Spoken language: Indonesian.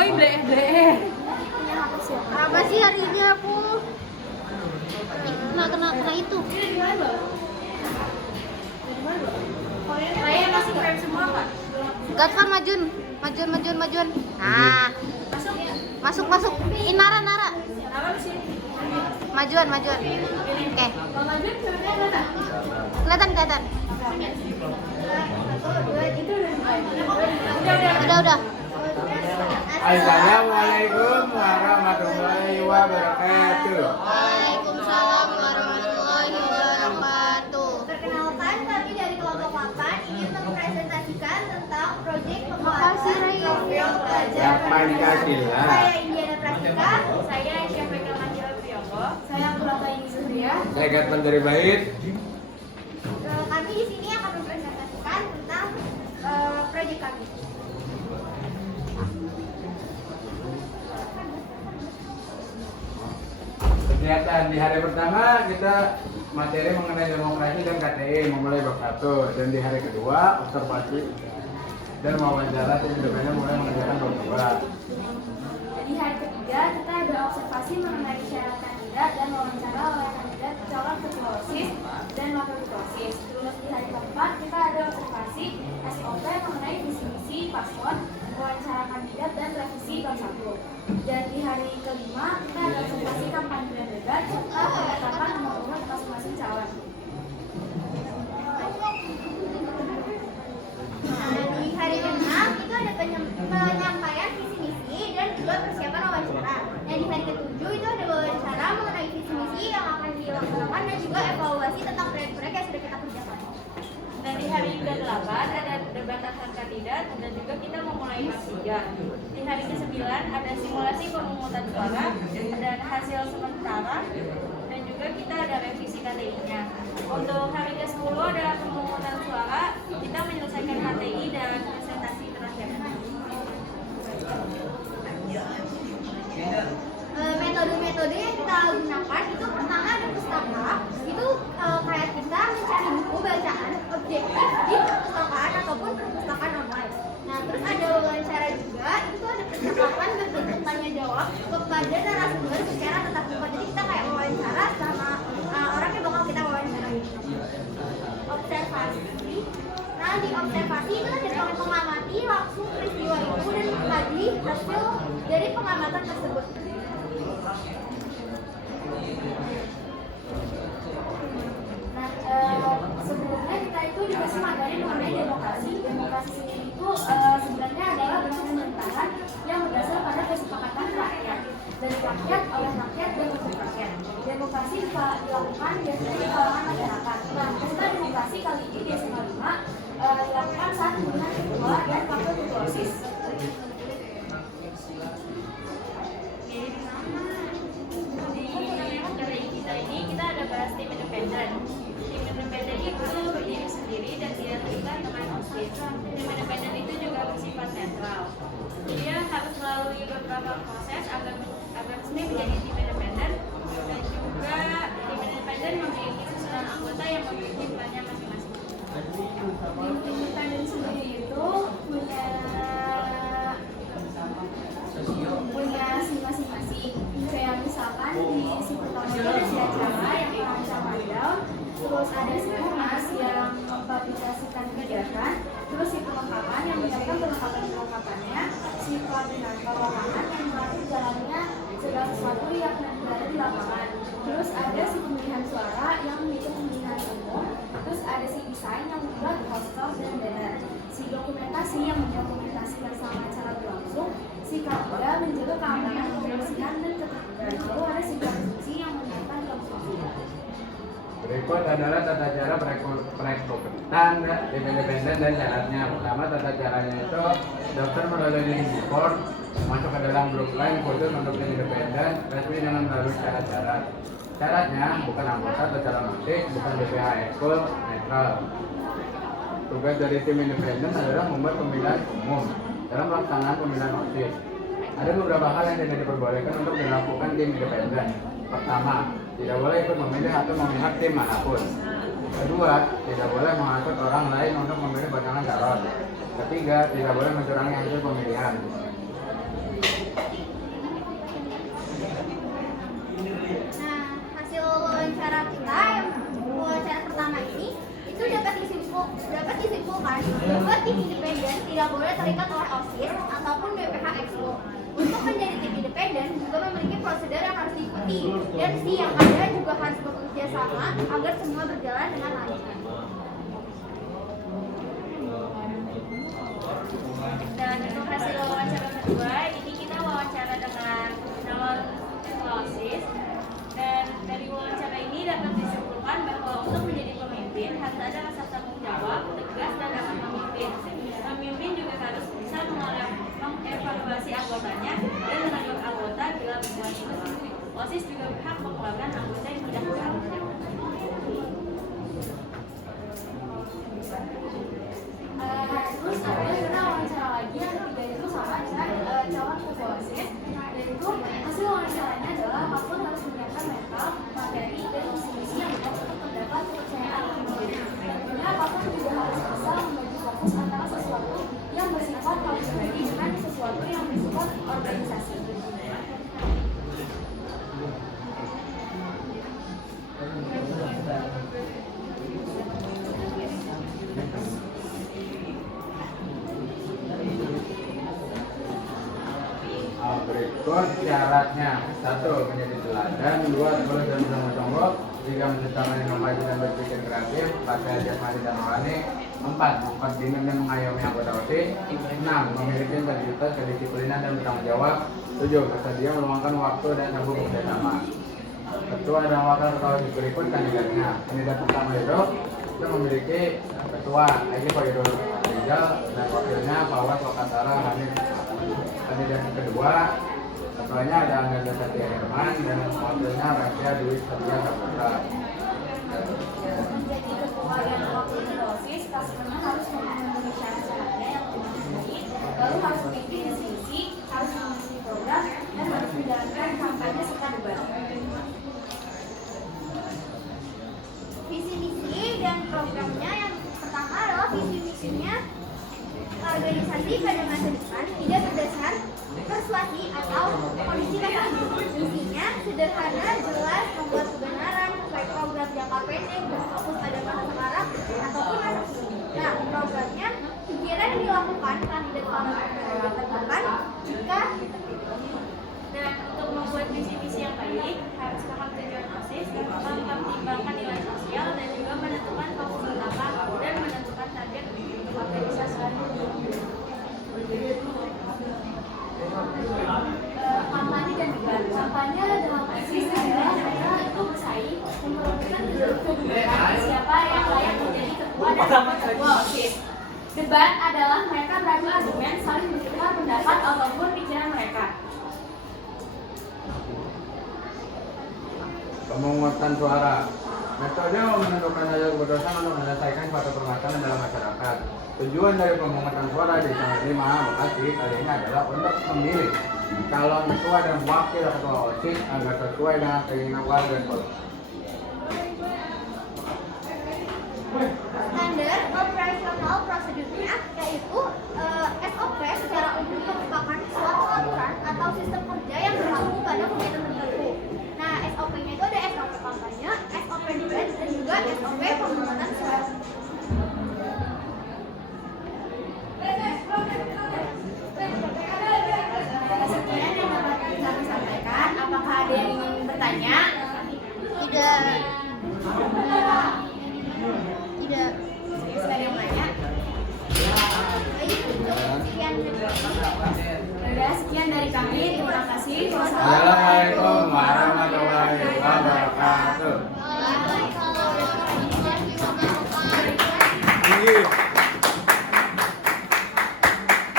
Woi, ble. Apa sih hari ini aku? Kena itu. Saya masih frame semua kan? Gatvan majun. Nah, masuk. Ini Nara. Apa di sini? Majuan. Oke. Kalau lanjut sebenarnya Kelihatan. Udah. Assalamualaikum warahmatullahi wabarakatuh. Waalaikumsalam warahmatullahi wabarakatuh. Perkenalkan, kami dari kelompok 8 ingin mempresentasikan tentang proyek Makasih, Ray. profil pelajar Ya, Pancasila. Saya Indiana Prastika. saya Syafika Manjila Priyogo. Saya Purata Ini Surya. Saya Gatman dari Bait. Kami di sini akan mempresentasikan tentang proyek kami. Kegiatan di hari pertama kita materi mengenai demokrasi dan KTI memulai bab 1, dan di hari kedua observasi dan wawancara tim independen mulai mengerjakan bab 2. Di hari ketiga kita ada observasi mengenai syarat kandidat dan wawancara oleh kandidat calon ketua OSIS dan wakil ketua OSIS. Terus di hari keempat kita ada observasi SOP mengenai visi misi paslon, wawancara kandidat dan revisi bab 1. Dan di hari kelima kita ada observasi kampanye dan debat serta penetapan nomor urut masing-masing calon. Nah, di hari ke-6 itu ada penyampaian visi misi dan juga persiapan wawancara. Dan di hari ke-7 itu ada wawancara mengenai visi misi yang akan dilaksanakan dan juga evaluasi tentang proyek-proyek yang sudah kita kerjakan. Dan di hari ke-8 ada debat antar kandidat dan juga kita memulai bab 3. Di hari ke-9 ada simulasi pemungutan suara dan hasil sementara dan juga kita ada revisi KTI-nya. Untuk hari ke-10 ada pemungutan suara, kita menyelesaikan KTI dan presentasi terakhir. Metode-metode yang kita gunakan itu pertama ada pustaka, itu kayak kita mencari buku bacaan objektif di perpustakaan ataupun perpustakaan online. Nah, terus ada wawancara juga, itu ada percakapan berbentuk tanya jawab kepada narasumber secara tatap muka. Jadi kita kayak wawancara sama orang yang bakal kita wawancara. Observasi. Nah, di observasi itu kita mengamati langsung peristiwa itu dan mengkaji hasil dari pengamatan tersebut. Nah, sebelumnya kita itu dikasih materi mengenai demokrasi. Demokrasi sendiri itu sebenarnya adalah bentuk pemerintahan yang berdasar pada kesepakatan rakyat, dari rakyat, oleh rakyat, dan untuk rakyat. Demokrasi dilakukan biasanya di kalangan masyarakat. Nah, pesta demokrasi kali ini di SMA 5 dilakukan saat pemilihan ketua dan wakil ketua OSIS. Di kita ini kita ada bahas tim independen. Tim independen itu berdiri sendiri dan dia terikat dengan OSIS. Tim independen itu juga bersifat netral. Dia harus melalui beberapa proses agar resmi menjadi tim independen, dan juga tim independen memiliki susunan anggota yang memiliki perannya masing-masing. Tim independen sendiri itu punya si masing-masing. Kayak misalkan di si pertama itu ada si acara yang merancang rundown, terus ada si humas yang mempublikasikan kegiatan, terus si perlengkapan yang menyiapkan perlengkapannya, si koordinator lapangan yang mengatur jalannya segala sesuatu yang berada di lapangan, terus ada si pemilihan suara yang menghitung pemilihan umum, terus ada si desain yang membuat poster dan banner, si dokumentasi yang mendokumentasikan selama acara berlangsung, si kapolda menjaga keamanan, kebersihan dan ketertiban. Lalu ada si konstruksi yang menyiapkan konstruksi. Berikut adalah tata cara perekrutan tim independen dan syaratnya. Pertama, tata caranya itu daftar melalui form, masuk ke dalam grup lain khusus untuk tim independen, resmi dengan melalui syarat-syarat. Syaratnya bukan anggota atau calon aktif, bukan DPH ekskul, netral. Tugas dari tim independen adalah membuat pemilihan umum dalam pelaksanaan pemilihan OSIS. Ada beberapa hal yang tidak diperbolehkan untuk dilakukan tim independen. Pertama, tidak boleh ikut memilih atau memihak tim manapun. Kedua, tidak boleh mengatur orang lain untuk memilih pasangan calon. Ketiga, tidak boleh mencurangi hasil pemilihan. terikat oleh OSIS ataupun BPH Exco. Untuk menjadi tim independen juga memiliki prosedur yang harus diikuti, dan si yang ada juga harus bekerja sama agar semua berjalan dengan lancar. Dan untuk hasil wawancara kedua, ini kita wawancara dengan calon ketua OSIS. Dan dari wawancara ini dapat disimpulkan bahwa untuk menjadi pemimpin harus ada rasa tanggung jawab, tegas, dan dapat memimpin. Pemimpin juga harus bisa mengevaluasi anggotanya dan menegur anggota bila berbuat salah. OSIS juga berhak mengeluarkan anggota yang tidak bertanggung jawab. Terus ada kita wawancara lagi yang ketiga itu sama dengan calon ketua OSIS, dan itu hasil wawancaranya adalah apapun harus menyiapkan mental, materi, dan misi-misi yang dapat untuk mendapat kepercayaan pemimpin. Tentunya apapun juga harus bisa membagi fokus antara sesuatu yang bersifat paling pribadi dengan sesuatu yang bersifat organisasi. Berikut syaratnya: 1. Menjadi teladan, 2. Tulus dan bisa mencontoh, 3. menciptakan inovasi dan berpikir kreatif, 4. sehat jasmani dan rohani, 4. memperbimbing dan mengayomi anggota OSIS, 6. memiliki integritas, kedisiplinan dan bertanggung jawab, 7. bersedia meluangkan waktu dan sanggup bekerja sama. Ketua dan wakil ketua OSIS berikut kandidatnya. Kandidat pertama itu kita memiliki ketua Haji Faridul Rizal dan wakilnya Fawaz Wakantara Hanif. Kandidat yang kedua, ketuanya ada Angga Satya Herman dan wakilnya Rasya Dwi Setia Saputra. Menjadi ketua dan wakil ketua OSIS, pastinya harus memenuhi syarat-syaratnya yang memenuhi, lalu harus mengikuti diskusi, harus mengisi program, dan harus menjalankan kampanye serta debat. Visi misi dan programnya yang pertama adalah visi misinya organisasi pada masa depan tidak berdasar persuasi atau kondisi tertentu. Misinya sederhana, jelas, membuat kebenaran, sesuai program jangka pendek, berfokus pada masa sekarang ataupun masa kini. Nah, programnya pikiran yang dilakukan kandidat lakukan jika Dan untuk membuat visi-misi yang baik, harus paham tujuan OSIS, mempertimbangkan nilai sosial, dan juga menentukan fokus utama dan menentukan target untuk organisasi. Kampanye dan debat. Kampanye dalam OSIS adalah mereka itu bersaing memperebutkan kedudukan siapa yang layak menjadi ketua dan wakil ketua OSIS. Debat adalah mereka beradu argumen, saling bertukar pendapat ataupun pikiran mereka. Pemungutan suara. Metode menentukan hasil keputusan untuk menyelesaikan suatu permasalahan dalam masyarakat. Tujuan dari pemungutan suara di Sangat 5 Bekasi kali ini adalah untuk memilih calon ketua dan wakil ketua OSIS agar sesuai dengan keinginan warga sekolah. standar operasional prosedurnya yaitu SOP secara umum merupakan suatu aturan atau sistem kerja yang berlaku pada kegiatan tertentu. Nah, SOP-nya itu ada SOP kampanye, SOP debat, dan juga SOP pemungutan suara. Sekian yang dapat kami sampaikan. Apakah ada yang ingin bertanya? Tidak. Tidak. Ada yang nanya? Sekian. Udah, sekian dari kami. Terima kasih. Adalah